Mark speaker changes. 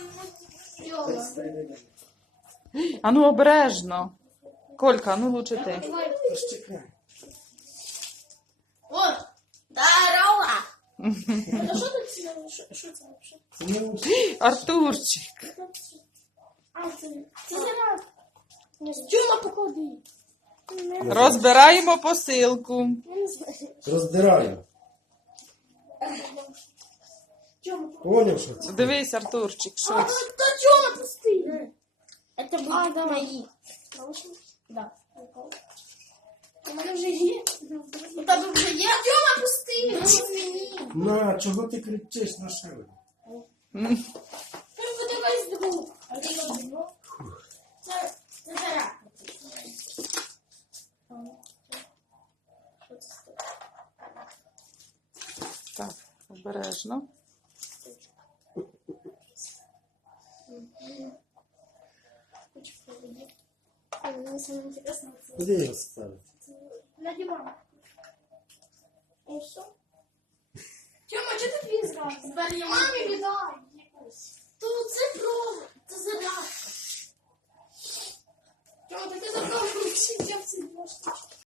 Speaker 1: А ну обережно. Колька, ну лучше ти.
Speaker 2: О, здорово! А що тут? Що це взагалі?
Speaker 1: Артурчик.
Speaker 2: А, це зараз. Тьома, поклади.
Speaker 1: Розбираємо посилку.
Speaker 2: Я не знаю.
Speaker 3: Роздираю.
Speaker 2: Тьома,
Speaker 3: Поняв, що це?
Speaker 1: Дивись, Артурчик, що це?
Speaker 2: да Тьома, пусти. Это будет мои. Да. У мене вже є. У тебе вже є? Тьома, пусти.
Speaker 3: На, чого ти кричиш на шею?
Speaker 2: Ну, подивись друг. А ти що друг? Це зараз.
Speaker 1: Так, обережно.
Speaker 2: Мне самое интересное.
Speaker 3: Куди його ставити?
Speaker 2: На диван. И все. Тёма, что ты визгал? Маме віддай. Тут це провод.